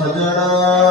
Krishna.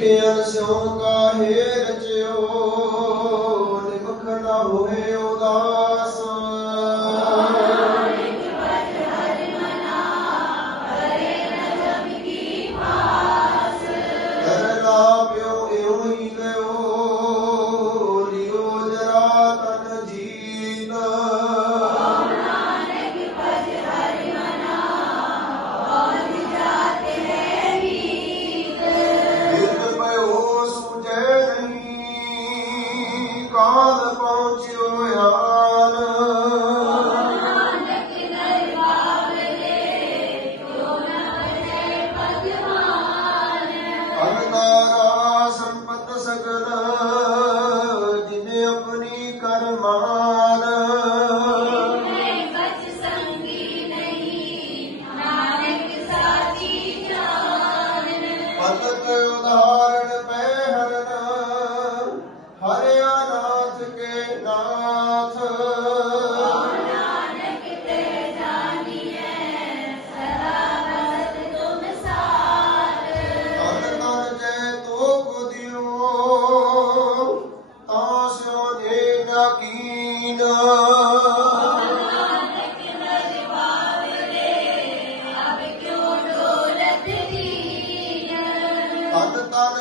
ਲਿਖਿਆ ਸਿਉ ਕਾਹੇ ਰਚਿਓ ਨਿਮਖ Oh.